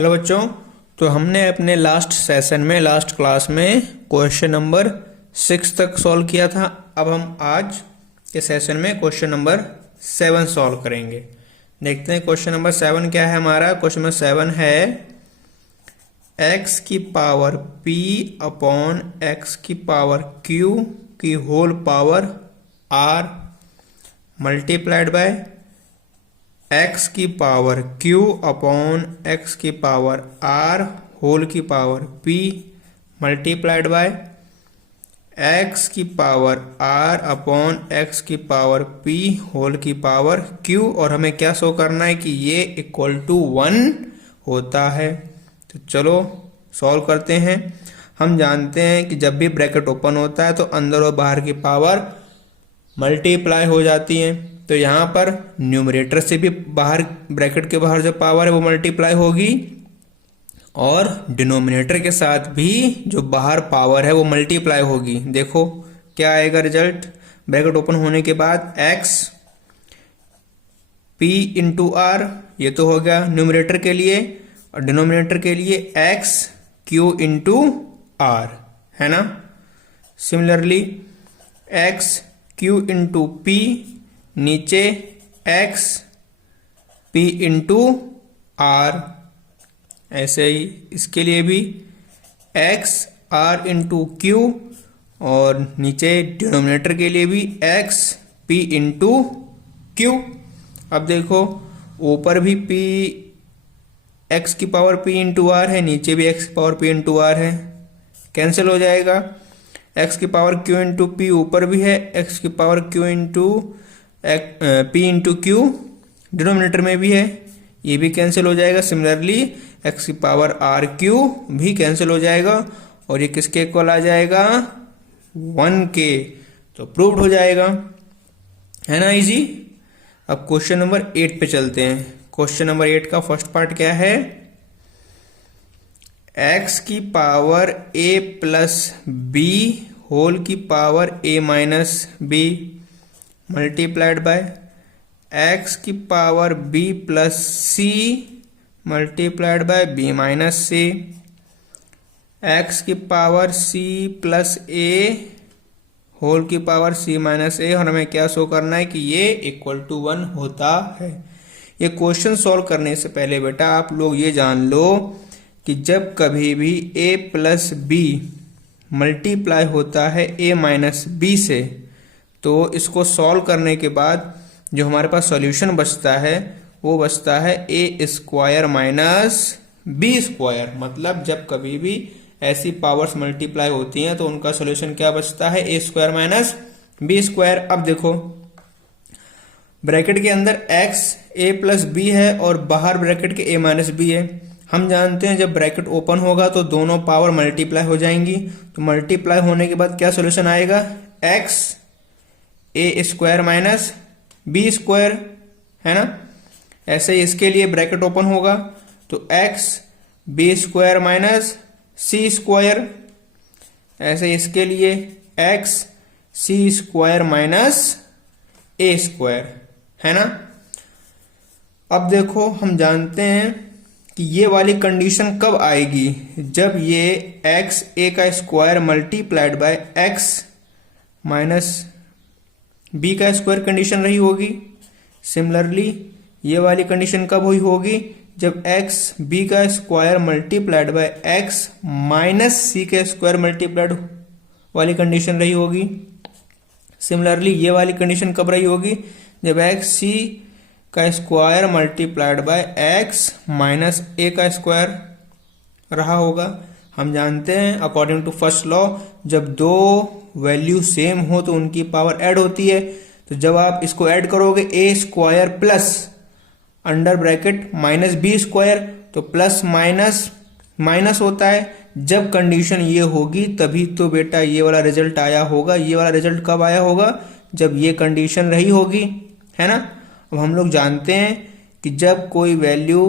Hello बच्चों। तो हमने अपने लास्ट क्लास में क्वेश्चन नंबर 6 तक सॉल्व किया था। अब हम आज के सेशन में क्वेश्चन नंबर 7 सॉल्व करेंगे। देखते हैं क्वेश्चन नंबर 7 क्या है हमारा। क्वेश्चन नंबर 7 है x की पावर p अपॉन x की पावर q की whole power r multiplied by x की पावर q अपॉन x की पावर r होल की power p multiplied by x की पावर r अपॉन x की power p whole की power q। और हमें क्या शो करना है कि ये इक्वल टू 1 होता है। तो चलो सॉल्व करते हैं। हम जानते हैं कि जब भी ब्रैकेट ओपन होता है तो अंदर और बाहर की पावर मल्टीप्लाई हो जाती है। तो यहाँ पर न्यूमरेटर से भी बाहर ब्रैकेट के बाहर जो पावर है वो मल्टीप्लाई होगी और डिनोमिनेटर के साथ भी जो बाहर पावर है वो मल्टीप्लाई होगी। देखो क्या आएगा रिजल्ट ब्रैकेट ओपन होने के बाद x p इंटू आर, ये तो हो गया न्यूमरेटर के लिए, और डिनोमिनेटर के लिए x q इंटू आर, है ना। Similarly x q into p, नीचे x p इंटू आर। ऐसे ही इसके लिए भी x r इंटू क्यू, और नीचे डिनोमिनेटर के लिए भी x p इंटू क्यू। अब देखो ऊपर भी p x की पावर p इंटू आर है, नीचे भी x की पावर p इंटू आर है, कैंसिल हो जाएगा। x की पावर q इंटू पी ऊपर भी है, x की power q into p into Q denominator में भी है, ये भी कैंसिल हो जाएगा। सिमिलरली x की पावर r क्यू भी कैंसिल हो जाएगा और ये किसके इक्वल आ जाएगा 1 के। तो प्रूव्ड हो जाएगा, है ना इजी। अब क्वेश्चन नंबर 8 पे चलते हैं। क्वेश्चन नंबर 8 का फर्स्ट पार्ट क्या है, x की power a plus b whole की power a minus b multiplied by x की power b plus c multiplied by b minus c, x की power c plus a whole की power c minus a। और हमें क्या show करना है कि ये इक्वल टू 1 होता है। ये क्वेश्चन सॉल्व करने से पहले बेटा आप लोग ये जान लो कि जब कभी भी a प्लस b मल्टीप्लाई होता है a माइनस b से, तो इसको सॉल्व करने के बाद जो हमारे पास सॉल्यूशन बचता है वो बचता है a square minus b square. मतलब जब कभी भी ऐसी पावर्स मल्टीप्लाई होती हैं तो उनका सॉल्यूशन क्या बचता है, a square minus b square. अब देखो ब्रैकेट के अंदर x a प्लस b है और बाहर ब्रैकेट के a माइनस b है। हम जानते हैं जब ब्रैकेट ओपन होगा तो दोनों पावर मल्टीप्लाई हो जाएंगी। तो मल्टीप्लाई होने के बाद क्या सॉल्यूशन आएगा, x a square minus b square, है ना। ऐसे ही इसके लिए ब्रैकेट ओपन होगा तो x b square minus c square. ऐसे इसके लिए x c square minus a square, है ना। अब देखो हम जानते हैं कि ये वाली कंडीशन कब आएगी, जब ये x a का square multiplied by x minus b का स्क्वायर कंडीशन रही होगी। सिमिलरली ये वाली कंडीशन कब हुई होगी, जब x b का square multiplied by x minus c का स्क्वायर मल्टीप्लाइड वाली कंडीशन रही होगी। सिमिलरली ये वाली कंडीशन कब रही होगी, जब x c का square multiplied by x minus a का स्क्वायर रहा होगा। हम जानते हैं अकॉर्डिंग टू फर्स्ट लॉ जब दो वैल्यू सेम हो तो उनकी पावर ऐड होती है। तो जब आप इसको ऐड करोगे a square plus under bracket minus b square, तो प्लस माइनस माइनस होता है। जब कंडीशन ये होगी तभी तो बेटा ये वाला रिजल्ट आया होगा। ये वाला रिजल्ट कब आया होगा, जब ये कंडीशन रही होगी, है ना। अब हम लोग जानते हैं कि जब कोई वैल्यू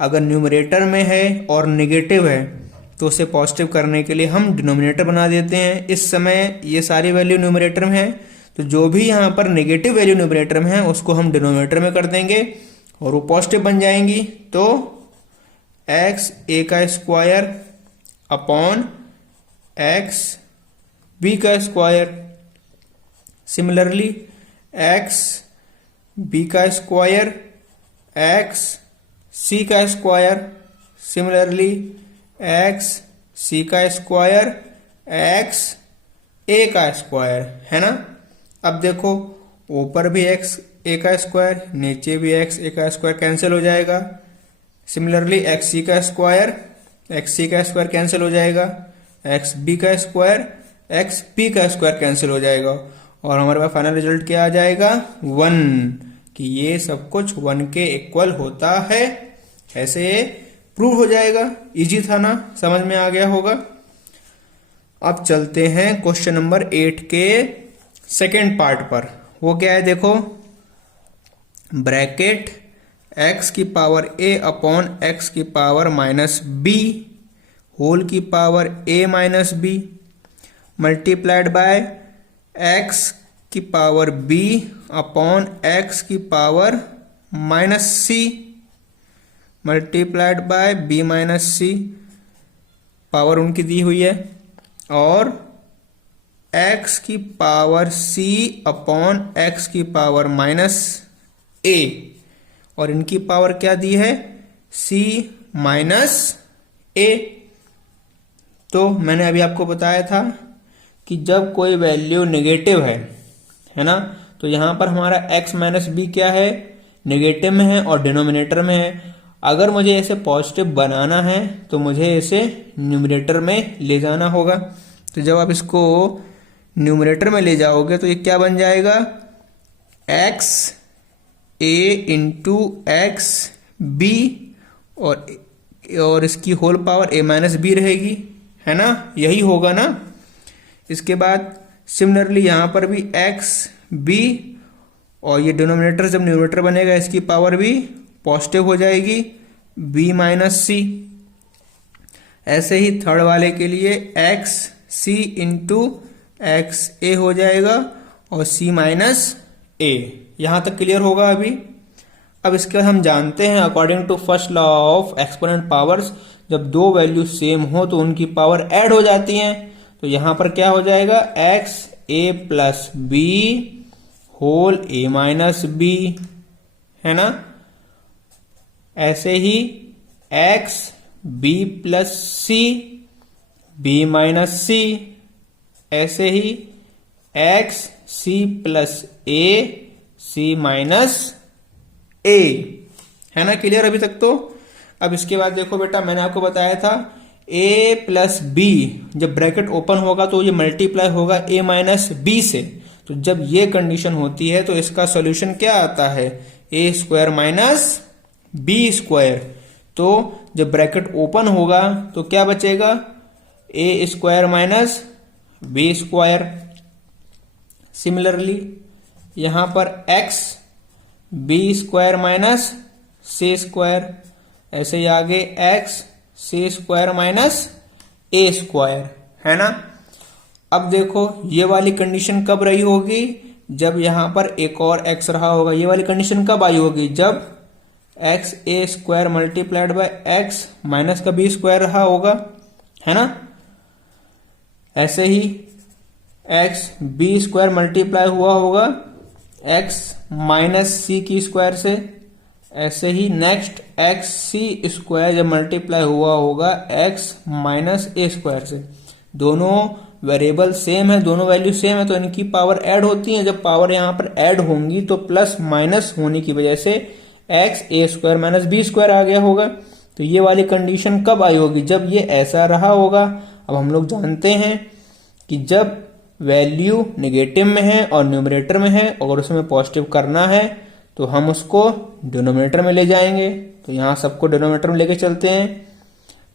अगर न्यूमरेटर में है और नेगेटिव है तो उसे पॉजिटिव करने के लिए हम डिनोमिनेटर बना देते हैं। इस समय ये सारी वैल्यू न्यूमरेटर में है तो जो भी यहाँ पर नेगेटिव वैल्यू न्यूमरेटर में है उसको हम डिनोमिनेटर में कर देंगे और वो पॉजिटिव बन जाएंगी। तो एक्स ए का स्क्वायर अपॉन एक्स बी का स्क्वायर। सिमिलरली एक्स बी का स्क्वायर एक्स सी का स्क्वायर। सिमिलरली एक्स सी का स्क्वायर एक्स ए का स्क्वायर, है ना। अब देखो ऊपर भी एक्स ए का स्क्वायर, नीचे भी एक्स ए का स्क्वायर कैंसिल हो जाएगा। सिमिलरली एक्स सी का स्क्वायर कैंसिल हो जाएगा, एक्स बी का स्क्वायर एक्स पी का स्क्वायर कैंसिल हो जाएगा और हमारे पास फाइनल रिजल्ट क्या आ जाएगा 1, कि ये सब कुछ 1 के इक्वल होता है। ऐसे प्रूव हो जाएगा। इजी था ना, समझ में आ गया होगा। अब चलते हैं क्वेश्चन नंबर 8 के सेकेंड पार्ट पर। वो क्या है देखो, ब्रैकेट x की पावर a अपॉन x की पावर माइनस b होल की power a minus b multiplied by x की पावर b अपॉन x की power minus c multiplied by b minus c, power उनकी दी हुई है, और x की पावर c अपॉन x की पावर माइनस a, और इनकी पावर क्या दी है c माइनस a। तो मैंने अभी आपको बताया था कि जब कोई वैल्यू नेगेटिव है ना, तो यहां पर हमारा x माइनस बी क्या है, नेगेटिव में है और डिनोमिनेटर में है। अगर मुझे इसे पॉजिटिव बनाना है तो मुझे इसे न्यूमरेटर में ले जाना होगा। तो जब आप इसको न्यूमरेटर में ले जाओगे तो ये क्या बन जाएगा, एक्स ए इंटू एक्स बी और इसकी होल पावर ए माइनस बी रहेगी, है ना, यही होगा ना। इसके बाद सिमिलरली यहां पर भी एक्स बी और ये डिनोमिनेटर जब न्यूमरेटर बनेगा इसकी पावर भी पॉजिटिव हो जाएगी, बी माइनस सी। ऐसे ही थर्ड वाले के लिए एक्स सी इंटू एक्स ए हो जाएगा और सी माइनस ए। यहां तक क्लियर होगा अभी। अब इसके बाद हम जानते हैं according to first law of exponent powers, जब दो वैल्यू सेम हो तो उनकी पावर ऐड हो जाती हैं। तो यहां पर क्या हो जाएगा, X A plus B whole A minus B, है ना। ऐसे ही X B plus C B minus C, ऐसे ही X C plus A C minus A, है ना। क्लियर अभी तक तो। अब इसके बाद देखो बेटा, मैंने आपको बताया था a प्लस बी जब ब्रैकेट ओपन होगा तो ये मल्टीप्लाई होगा a माइनस बी से। तो जब ये कंडीशन होती है तो इसका सॉल्यूशन क्या आता है, a square minus B square. तो जब ब्रैकेट ओपन होगा तो क्या बचेगा, a square minus B square. Similarly यहां पर x बी स्क्वायर माइनस सी स्क्वायर, ऐसे ही आगे x सी स्क्वायर माइनस ए स्क्वायर, है ना। अब देखो ये वाली कंडीशन कब रही होगी, जब यहां पर एक और x रहा होगा। ये वाली कंडीशन कब आई होगी, जब x A square multiplied by x minus का बी स्क्वायर रहा होगा, है ना। ऐसे ही x बी स्क्वायर मल्टीप्लाई हुआ होगा x माइनस सी की स्क्वायर से। ऐसे ही नेक्स्ट एक्स सी स्क्वायर जब मल्टीप्लाई हुआ होगा x माइनस ए स्क्वायर से। दोनों वेरिएबल सेम है, दोनों वैल्यू सेम है, तो इनकी पावर ऐड होती है। जब पावर यहां पर ऐड होंगी तो प्लस माइनस होने की वजह से एक्स ए स्क्वायर माइनस बी स्क्वायर आ गया होगा। तो ये वाली कंडीशन कब आई होगी, जब ये ऐसा रहा होगा। अब हम लोग जानते हैं कि जब वैल्यू नेगेटिव में है और न्यूमरेटर में है और उसमें पॉजिटिव करना है तो हम उसको डिनोमिनेटर में ले जाएंगे। तो यहां सबको डिनोमिनेटर में लेके चलते हैं।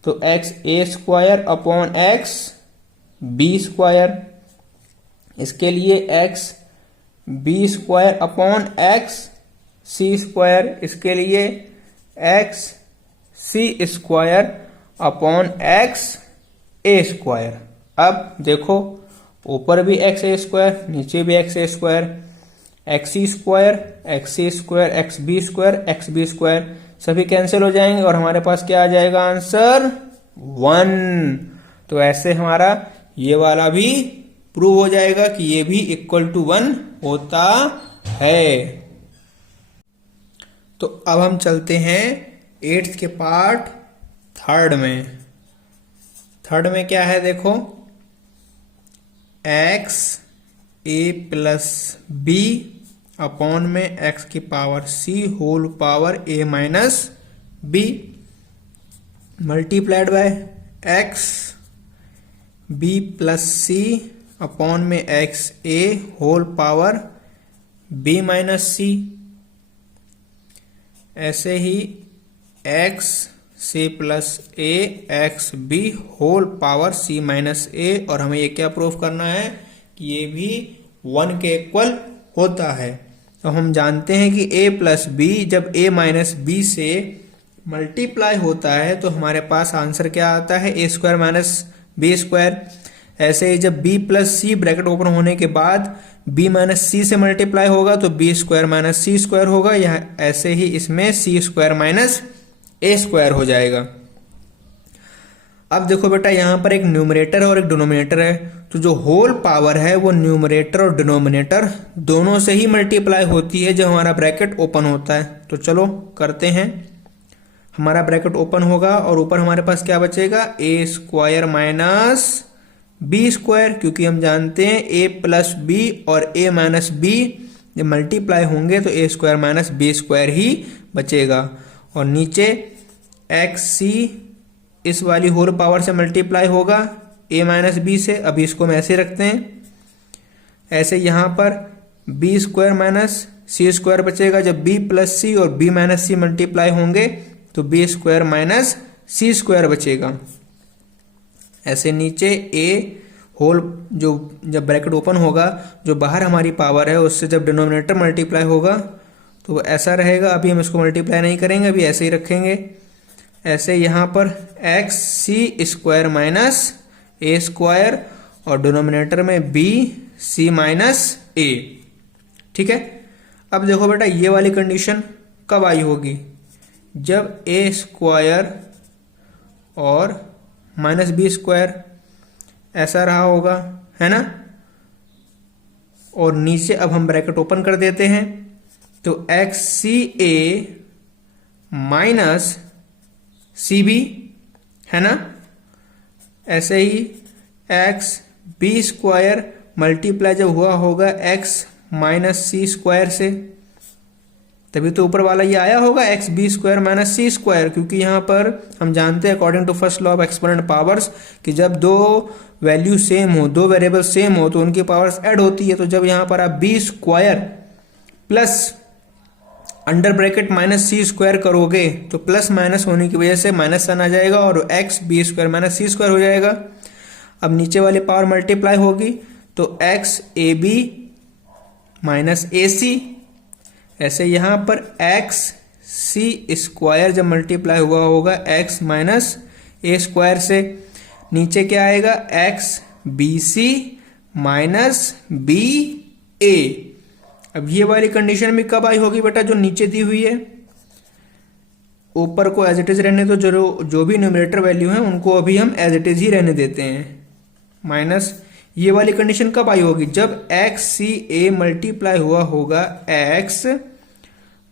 तो एक्स ए square upon X B square, इसके लिए X B square upon X सी स्क्वायर, इसके लिए एक्स सी स्क्वायर अपॉन एक्स ए स्क्वायर। अब देखो ऊपर भी एक्स ए स्क्वायर, नीचे भी एक्स ए स्क्वायर, एक्स सी स्क्वायर एक्स सी square X B square X B square. सभी कैंसिल हो जाएंगे और हमारे पास क्या आ जाएगा आंसर 1। तो ऐसे हमारा ये वाला भी प्रूव हो जाएगा कि ये भी इक्वल टू 1 होता है। तो अब हम चलते हैं 8th के पार्ट 3rd में। 3rd में क्या है देखो, x a plus b upon में x की power c whole power a minus b multiplied by x b plus c upon में x a whole power b minus c। ऐसे ही x c plus a x b whole power c minus a, और हमें ये क्या proof करना है कि ये भी 1 के इक्वल होता है। तो हम जानते हैं कि a प्लस बी जब a माइनस बी से मल्टीप्लाई होता है तो हमारे पास आंसर क्या आता है, a square minus B square. ऐसे ही जब b plus c bracket open होने के बाद b माइनस सी से मल्टीप्लाई होगा तो b स्क्वायर माइनस सी स्क्वायर होगा, या ऐसे ही इसमें c square minus a square हो जाएगा। अब देखो बेटा, यहां पर एक न्यूमरेटर और एक डिनोमिनेटर है, तो जो होल पावर है वो न्यूमरेटर और डिनोमिनेटर दोनों से ही मल्टीप्लाई होती है जब हमारा ब्रैकेट ओपन होता है। तो चलो करते हैं। हमारा ब्रैकेट ओपन होगा और ऊपर हमारे पास क्या बचेगा, a square minus B square, क्योंकि हम जानते हैं a प्लस बी और a माइनस बी जब मल्टीप्लाई होंगे तो a स्क्वायर माइनस बी स्क्वायर ही बचेगा। और नीचे एक्स सी इस वाली होल पावर से मल्टीप्लाई होगा a माइनस बी से, अभी इसको हम ऐसे रखते हैं। ऐसे यहाँ पर b स्क्वायर माइनस सी स्क्वायर बचेगा, जब b प्लस सी और b माइनस सी मल्टीप्लाई होंगे तो b स्क्वायर माइनस सी स्क्वायर बचेगा। ऐसे नीचे a होल जो जब ब्रैकेट ओपन होगा जो बाहर हमारी पावर है उससे जब डिनोमिनेटर मल्टीप्लाई होगा तो ऐसा रहेगा। अभी हम इसको मल्टीप्लाई नहीं करेंगे, अभी ऐसे ही रखेंगे। ऐसे यहाँ पर एक्स सी स्क्वायर माइनस ए स्क्वायर और डिनोमिनेटर में बी सी माइनस ए। ठीक है। अब देखो बेटा, ये वाली कंडीशन कब आई होगी, जब ए स्क्वायर और माइनस बी स्क्वायर ऐसा रहा होगा, है ना। और नीचे अब हम ब्रैकेट ओपन कर देते हैं तो एक्स सी ए माइनस सी बी, है ना। ऐसे ही एक्स बी स्क्वायर मल्टीप्लाई जब हुआ होगा एक्स माइनस सी स्क्वायर से, तभी तो ऊपर वाला ये आया होगा एक्स बी स्क्वायर माइनस सी स्क्वायर, क्योंकि यहाँ पर हम जानते हैं according to first law of exponent powers कि जब दो वैल्यू सेम हो, दो वेरिएबल सेम हो तो उनकी पावर्स ऐड होती है। तो जब यहाँ पर आप B square plus under bracket minus सी स्क्वायर करोगे तो प्लस माइनस होने की वजह से माइनस साइन आ जाएगा और एक्स बी स्क्वायर माइनस सी स्क्वायर हो जाएगा। अब नीचे वाली पावर मल्टीप्लाई होगी तो X A B minus A C. ऐसे यहाँ पर एक्स सी स्क्वायर जब मल्टीप्लाई हुआ होगा एक्स माइनस ए स्क्वायर से, नीचे क्या आएगा X B C minus B A. अब ये वाली कंडीशन भी कब आई होगी बेटा, जो नीचे दी हुई है। ऊपर को एज इट इज रहने तो जो भी न्यूमरेटर वैल्यू है उनको अभी हम एज इट इज ही रहने देते हैं माइनस। ये वाली कंडीशन कब आई होगी, जब एक्स सी ए मल्टीप्लाई हुआ होगा एक्स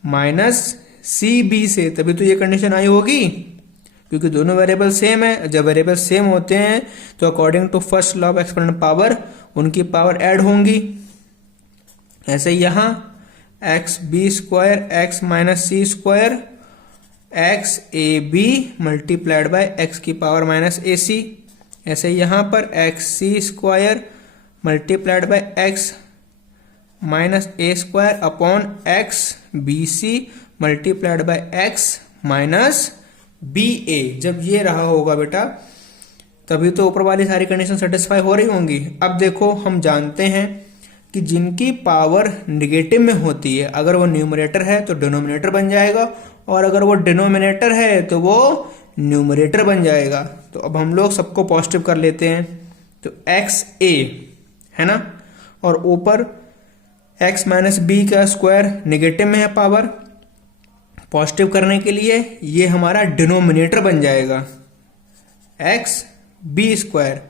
माइनस सी बी से, तभी तो ये कंडीशन आई होगी, क्योंकि दोनों वेरिएबल सेम है। जब वेरिएबल सेम होते हैं तो according to first law of exponent power उनकी पावर ऐड होंगी। ऐसे यहां X B square X minus C square X A B multiplied by X की पावर माइनस ए सी। ऐसे यहां पर X C square multiplied by X minus A square upon X B C multiplied by X minus B A. जब ये रहा होगा बेटा तभी तो ऊपर वाली सारी कंडीशन सेटिस्फाई हो रही होंगी। अब देखो, हम जानते हैं कि जिनकी पावर निगेटिव में होती है, अगर वो न्यूमरेटर है तो डिनोमिनेटर बन जाएगा, और अगर वो डिनोमिनेटर है तो वो न्यूमरेटर बन जाएगा। तो अब हम लोग सबको पॉजिटिव कर लेते हैं, तो एक्स ए है ना, और ऊपर एक्स माइनस बी का स्क्वायर निगेटिव में है पावर, पॉजिटिव करने के लिए ये हमारा डिनोमिनेटर बन जाएगा एक्स बी स्क्वायर,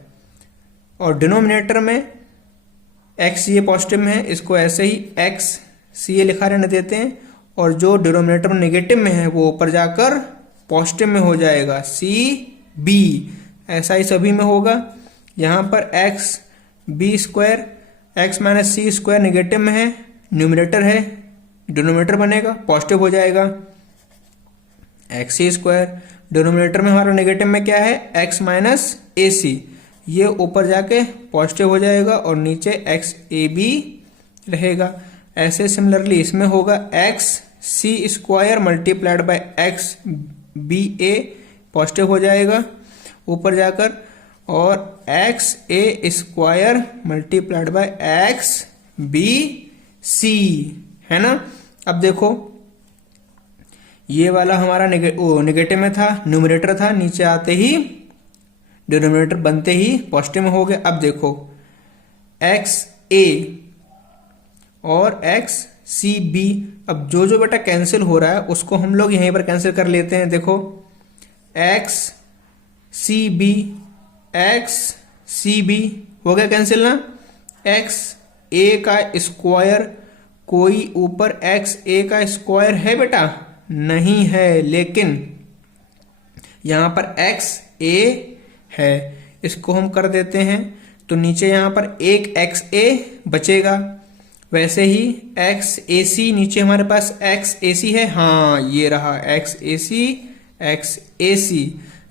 और डिनोमिनेटर में एक्स ये पॉजिटिव में है, इसको ऐसे ही एक्स सी ए लिखा रहने देते हैं, और जो डिनोमिनेटर नेगेटिव में है वो ऊपर जाकर पॉजिटिव में हो जाएगा सी बी। ऐसा ही सभी में होगा। यहाँ पर X B square X minus सी स्क्वायर नेगेटिव में है, न्यूमिनेटर है, डिनोमिनेटर बनेगा पॉजिटिव हो जाएगा एक्स सी स्क्वायर। डिनोमिनेटर में हमारा नेगेटिव में क्या है एक्स माइनस ए सी, ये ऊपर जाके पॉजिटिव हो जाएगा और नीचे एक्स ए बी रहेगा। ऐसे सिमिलरली इसमें होगा x C square multiplied by x b a, positive हो जाएगा ऊपर जाकर, और x A square multiplied by x B c, है ना। अब देखो ये वाला हमारा नेगेटिव में था, न्यूमरेटर था, नीचे आते ही डिनोमिनेटर बनते ही पॉजिटिव में हो गए। अब देखो एक्स ए और एक्स सी बी, अब जो जो बेटा कैंसिल हो रहा है उसको हम लोग यहीं पर कैंसिल कर लेते हैं। देखो एक्स सी बी हो गया कैंसिल ना। एक्स ए का स्क्वायर, कोई ऊपर एक्स ए का स्क्वायर है बेटा? नहीं है, लेकिन यहां पर एक्स ए है, इसको हम कर देते हैं तो नीचे यहां पर एक एक्स ए बचेगा। वैसे ही एक्स ए सी, नीचे हमारे पास एक्स ए सी है, हाँ ये रहा एक्स ए सी।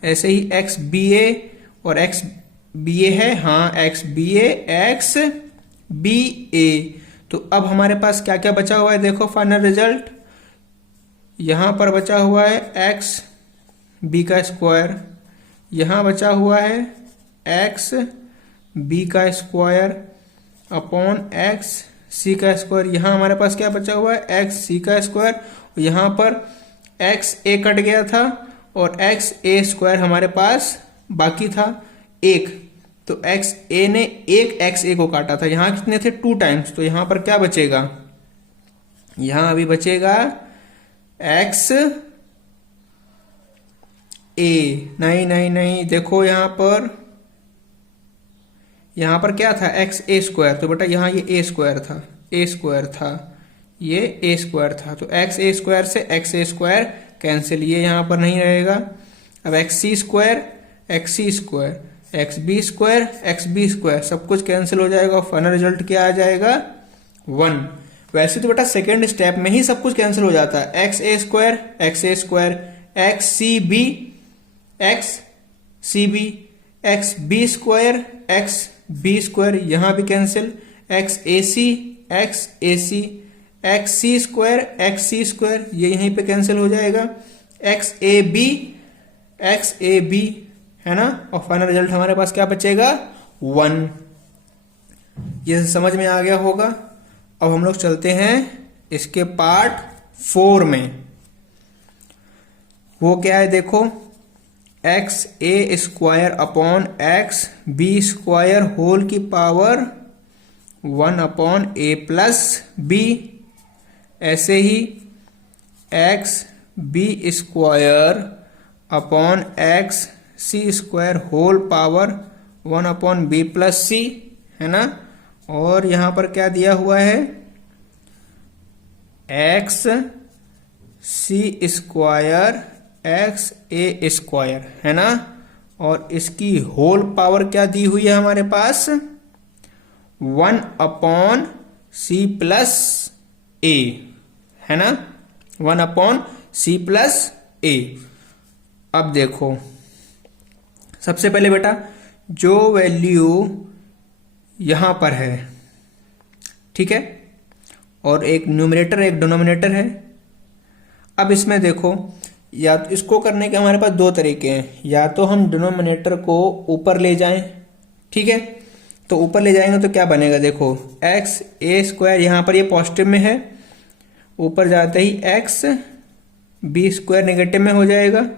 ऐसे ही एक्स बी ए और एक्स बी ए है, हाँ एक्स बी ए। तो अब हमारे पास क्या क्या बचा हुआ है, देखो फाइनल रिजल्ट यहां पर बचा हुआ है एक्स बी का स्क्वायर, यहां बचा हुआ है एक्स बी का स्क्वायर अपॉन एक्स सी का स्क्वायर। यहां हमारे पास क्या बचा हुआ है एक्स सी का स्क्वायर, यहां पर एक्स ए कट गया था और एक्स ए स्क्वायर हमारे पास बाकी था एक, तो एक्स ए ने एक एक्स ए को काटा था, यहां कितने थे 2 टाइम्स, तो यहां पर क्या बचेगा, यहां अभी बचेगा एक्स ए। नहीं, देखो यहां पर क्या था एक्स ए स्क्वायर, तो बेटा यहां ये ए स्क्वायर था, ये ए स्क्वायर था, तो एक्स ए स्क्वायर से एक्स ए स्क्वायर कैंसिल, ये यहां पर नहीं रहेगा। अब एक्स सी स्क्वायर एक्स सी स्क्वायर, एक्स बी स्क्वायर सब कुछ कैंसिल हो जाएगा, फाइनल रिजल्ट क्या आ जाएगा 1। वैसे तो बेटा सेकेंड स्टेप में ही सब कुछ कैंसिल हो जाता है, एक्स ए square X C B X B square यहां भी cancel, X A C X C square ये यहीं पे कैंसिल हो जाएगा, एक्स ए बी है ना, और फाइनल रिजल्ट हमारे पास क्या बचेगा 1। ये समझ में आ गया होगा। अब हम लोग चलते हैं इसके पार्ट 4 में। वो क्या है देखो, एक्स ए square upon X B square whole की power 1 upon A plus B. ऐसे ही X B square upon X सी square whole power 1 upon B plus C, है ना। और यहां पर क्या दिया हुआ है, एक्स सी स्क्वायर एक्स ए स्क्वायर, है ना, और इसकी होल पावर क्या दी हुई है हमारे पास 1 अपॉन सी प्लस ए, है ना, 1 अपॉन सी प्लस ए। अब देखो सबसे पहले बेटा जो वैल्यू यहां पर है, ठीक है, और एक न्यूमरेटर एक डिनोमिनेटर है। अब इसमें देखो, या तो इसको करने के हमारे पास 2 तरीके हैं, या तो हम डिनोमिनेटर को ऊपर ले जाएं, ठीक है, तो ऊपर ले जाएंगे तो क्या बनेगा, देखो एक्स ए स्क्वायर यहां पर ये पॉजिटिव में है, ऊपर जाते ही एक्स बी स्क्वायर नेगेटिव में हो जाएगा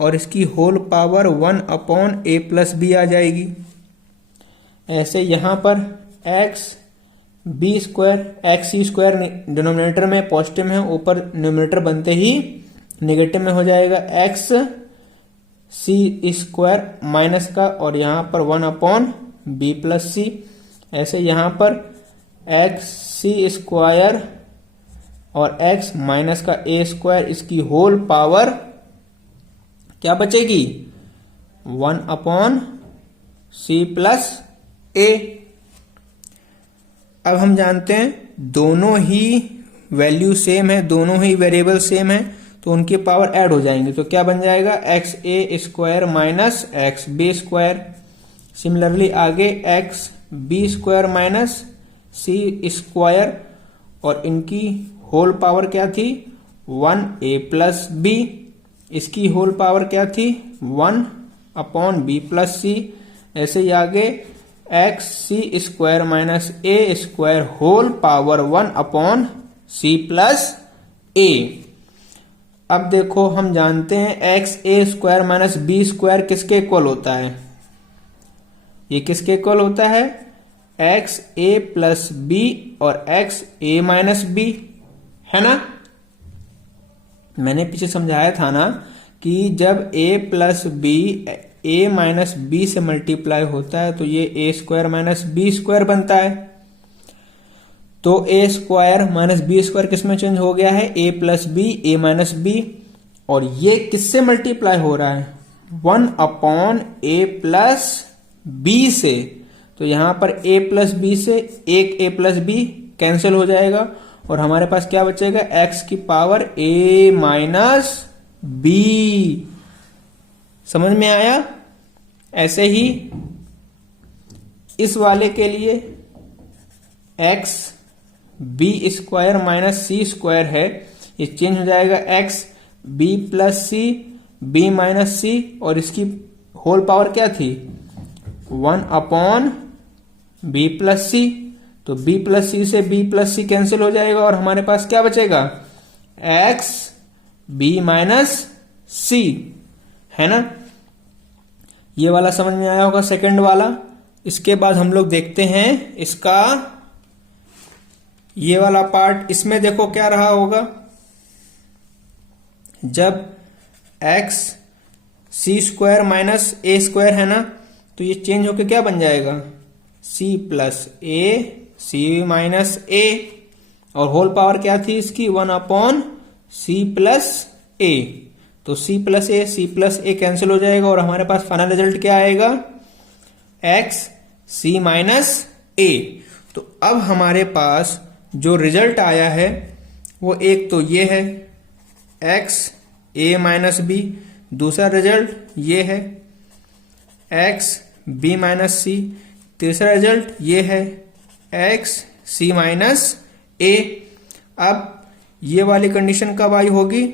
और इसकी whole power 1 upon A plus B आ जाएगी। ऐसे यहां पर एक्स बी स्क्वायर एक्स सी स्क्वायर डिनोमिनेटर में पॉजिटिव है, ऊपर न्यूमरेटर बनते ही नेगेटिव में हो जाएगा एक्स सी स्क्वायर माइनस का, और यहां पर 1/b+c। ऐसे यहां पर एक्स सी स्क्वायर और एक्स माइनस का ए स्क्वायर, इसकी होल पावर क्या बचेगी 1/c+a। अब हम जानते हैं दोनों ही वैल्यू सेम है, दोनों ही वेरिएबल सेम है, तो उनकी पावर ऐड हो जाएंगे, तो क्या बन जाएगा एक्स ए square minus X B square. Similarly आगे एक्स बी स्क्वायर माइनस सी स्क्वायर, और इनकी होल पावर क्या थी 1a+b, इसकी होल पावर क्या थी 1/b+c। ऐसे ही आगे एक्स सी स्क्वायर माइनस ए स्क्वायर होल पावर 1/c+a। अब देखो हम जानते हैं एक्स ए स्क्वायर माइनस बी स्क्वायर किसके इक्वल होता है, ये किसके इक्वल होता है एक्स ए प्लस बी और एक्स ए माइनस बी, है ना। मैंने पीछे समझाया था ना कि जब a plus b a minus B से मल्टीप्लाई होता है तो ये a square minus B square बनता है। तो a square minus B square किसमें चेंज हो गया है a plus b a minus b, और ये किससे मल्टीप्लाई हो रहा है 1/a+b से। तो यहां पर a प्लस बी से एक a प्लस बी कैंसिल हो जाएगा, और हमारे पास क्या बचेगा x की पावर a माइनस बी। समझ में आया। ऐसे ही इस वाले के लिए x बी स्क्वायर माइनस सी स्क्वायर है, ये चेंज हो जाएगा x B plus C B minus C, और इसकी होल पावर क्या थी 1/b+c। तो b प्लस सी से b प्लस सी कैंसिल हो जाएगा, और हमारे पास क्या बचेगा x b माइनस सी, है ना। ये वाला समझ में आया होगा सेकंड वाला। इसके बाद हम लोग देखते हैं इसका ये वाला पार्ट। इसमें देखो क्या रहा होगा, जब x सी स्क्वायर माइनस ए स्क्वायर है ना, तो ये चेंज होके क्या बन जाएगा c plus A C minus ए, और होल पावर क्या थी इसकी 1/c+a। तो c प्लस ए कैंसिल हो जाएगा, और हमारे पास फाइनल रिजल्ट क्या आएगा x c माइनस ए। तो अब हमारे पास जो रिजल्ट आया है वो एक तो ये है x a माइनस बी, दूसरा रिजल्ट ये है x b माइनस सी, तीसरा रिजल्ट ये है x c माइनस ए। अब ये वाली कंडीशन कब आई होगी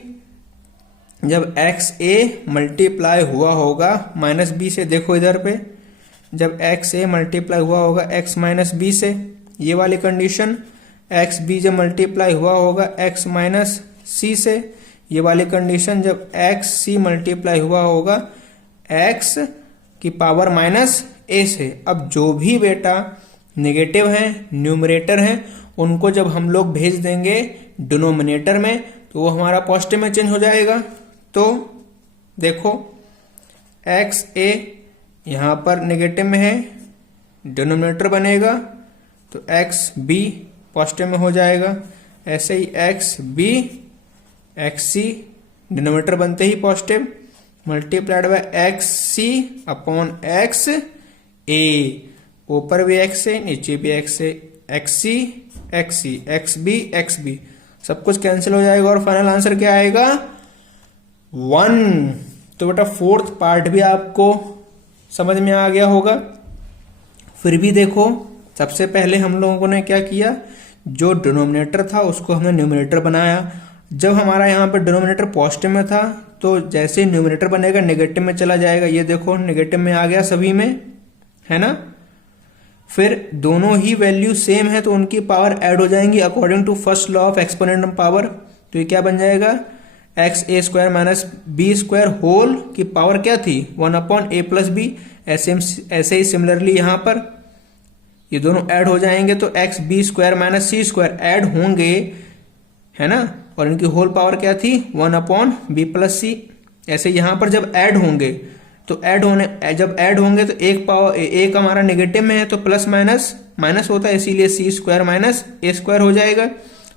जब x a मल्टीप्लाई हुआ होगा माइनस बी से। देखो इधर पे जब x a मल्टीप्लाई हुआ होगा x माइनस बी से, ये वाली कंडीशन x b जब मल्टीप्लाई हुआ होगा x माइनस सी से, ये वाली कंडीशन जब x c मल्टीप्लाई हुआ होगा x की पावर माइनस ए से। अब जो भी बेटा नेगेटिव है न्यूमरेटर है उनको जब हम लोग भेज देंगे डिनोमिनेटर में तो वो हमारा पॉजिटिव में चेंज हो जाएगा। तो देखो एक्स ए यहां पर नेगेटिव में है, डिनोमिनेटर बनेगा तो एक्स बी पॉजिटिव में हो जाएगा। ऐसे ही X B X C denominator बनते ही positive, multiplied by X C upon X A. ऊपर भी एक्स है नीचे भी एक्स है, एक्स सी एक्स बी सब कुछ कैंसिल हो जाएगा और फाइनल आंसर क्या आएगा 1। तो बेटा फोर्थ पार्ट भी आपको समझ में आ गया होगा। फिर भी देखो सबसे पहले हम लोगों ने क्या किया, जो डिनोमिनेटर था उसको हमने न्यूमरेटर बनाया। जब हमारा यहाँ पर डिनोमिनेटर पॉजिटिव में था तो जैसे ही न्यूमरेटर बनेगा नेगेटिव में चला जाएगा। ये देखो नेगेटिव में आ गया सभी में, है ना। फिर दोनों ही वैल्यू सेम है तो उनकी पावर ऐड हो जाएंगी according to first law of exponent power. तो ये क्या बन जाएगा एक्स ए square minus B square whole की पावर क्या थी 1/a+b। ऐसे ही सिमिलरली यहां पर ये दोनों ऐड हो जाएंगे तो एक्स बी स्क्वायर माइनस सी स्क्वायर ऐड होंगे, है ना, और इनकी होल पावर क्या थी 1/b प्लस सी। ऐसे यहां पर जब ऐड होंगे तो जब ऐड होंगे तो एक पावर एक हमारा नेगेटिव में है तो प्लस माइनस माइनस होता है, इसीलिए सी स्क्वायर माइनस ए स्क्वायर हो जाएगा,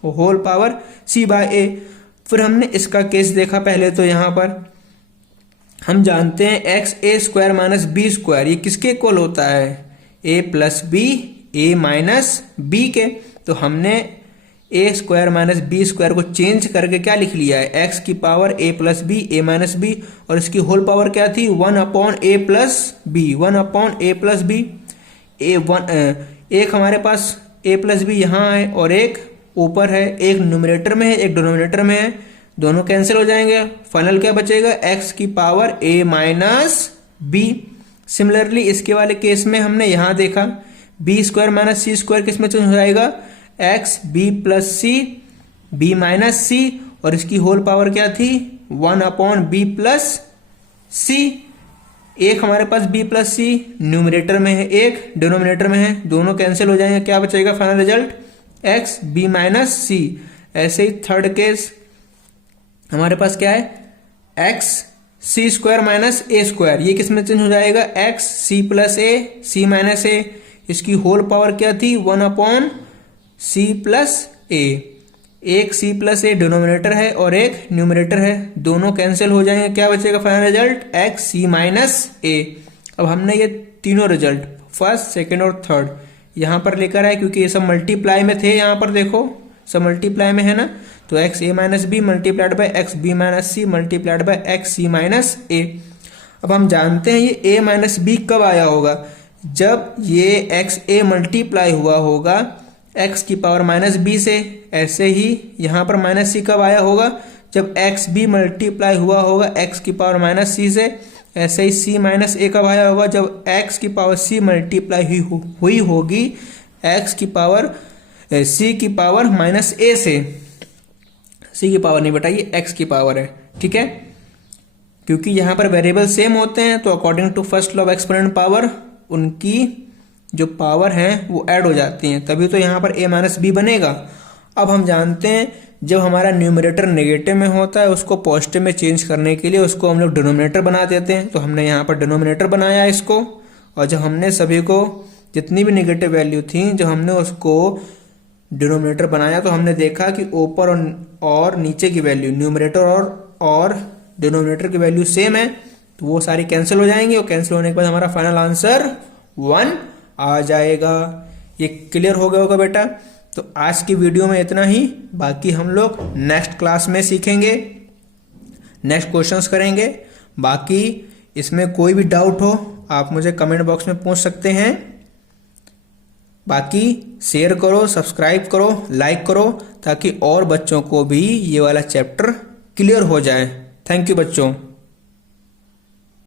होल पावर सी बाय ए। फिर हमने इसका केस देखा पहले, तो यहां पर हम जानते हैं एक्स ए स्क्वायर माइनस बी स्क्वायर ये किसके इक्वल होता है, ए plus b a minus B के। तो हमने ए स्क्वायर माइनस बी स्क्वायर को चेंज करके क्या लिख लिया है, एक्स की power A plus b a minus b, और इसकी होल पावर क्या थी 1/a plus B, 1/a plus B. एक हमारे पास a प्लस बी यहाँ है और एक ऊपर है, एक न्यूमरेटर में है एक डिनोमिनेटर में है, दोनों कैंसिल हो जाएंगे, फाइनल क्या बचेगा x की power a minus B. Similarly इसके वाले केस में हमने यहां देखा बी स्क्वायर माइनस सी स्क्वायर किस में चेंज हो जाएगा, X B plus C B minus C, और इसकी होल पावर क्या थी 1/b प्लस सी। एक हमारे पास b प्लस सी न्यूमरेटर में है, एक डिनोमिनेटर में है, दोनों कैंसिल हो जाएंगे, क्या बचेगा final result X B minus C. ऐसे ही थर्ड केस हमारे पास क्या है एक्स सी स्क्वायर माइनस ए स्क्वायर, ये किस में चेंज हो जाएगा X C plus A C minus A, इसकी होल पावर क्या थी 1/c प्लस ए। एक c प्लस ए डिनोमिनेटर है और एक न्यूमरेटर है, दोनों कैंसिल हो जाएंगे, क्या बचेगा final result x C minus A. अब हमने ये तीनों रिजल्ट फर्स्ट सेकेंड और थर्ड यहां पर लेकर आए, क्योंकि ये सब मल्टीप्लाई में थे, यहां पर देखो सब मल्टीप्लाई में है ना, तो X A minus B multiplied by x B minus C multiplied by X C minus A. अब हम जानते हैं ये ए माइनस बी कब आया होगा, जब ये एक्स ए मल्टीप्लाई हुआ होगा एक्स की पावर माइनस बी से। ऐसे ही यहां पर माइनस सी कब आया होगा, जब एक्स बी मल्टीप्लाई हुआ होगा एक्स की पावर माइनस सी से। ऐसे ही सी माइनस ए कब आया होगा, जब एक्स की पावर सी मल्टीप्लाई हुई होगी एक्स की पावर सी की पावर माइनस ए से। सी की पावर नहीं बेटा, ये एक्स की पावर है, ठीक है, क्योंकि यहां पर वेरिएबल सेम होते हैं तो according to first law of exponent power उनकी जो पावर है वो ऐड हो जाती हैं, तभी तो यहां पर a माइनस बी बनेगा। अब हम जानते हैं जब हमारा न्यूमरेटर नेगेटिव में होता है उसको पॉजिटिव में चेंज करने के लिए उसको हम लोग डिनोमिनेटर बना देते हैं, तो हमने यहाँ पर डिनोमिनेटर बनाया इसको, और जब हमने सभी को जितनी भी नेगेटिव वैल्यू थी जब हमने उसको डिनोमिनेटर बनाया तो हमने देखा कि ऊपर और नीचे की वैल्यू न्यूमरेटर और डिनोमिनेटर की वैल्यू सेम है, तो वो सारी कैंसिल हो जाएंगी, और कैंसिल होने के बाद हमारा फाइनल आंसर 1 आ जाएगा। ये क्लियर हो गया होगा बेटा। तो आज की वीडियो में इतना ही, बाकी हम लोग नेक्स्ट क्लास में सीखेंगे, नेक्स्ट क्वेश्चंस करेंगे। बाकी इसमें कोई भी डाउट हो आप मुझे कमेंट बॉक्स में पूछ सकते हैं। बाकी शेयर करो, सब्सक्राइब करो, लाइक करो, ताकि और बच्चों को भी ये वाला चैप्टर क्लियर हो जाए। थैंक यू बच्चों।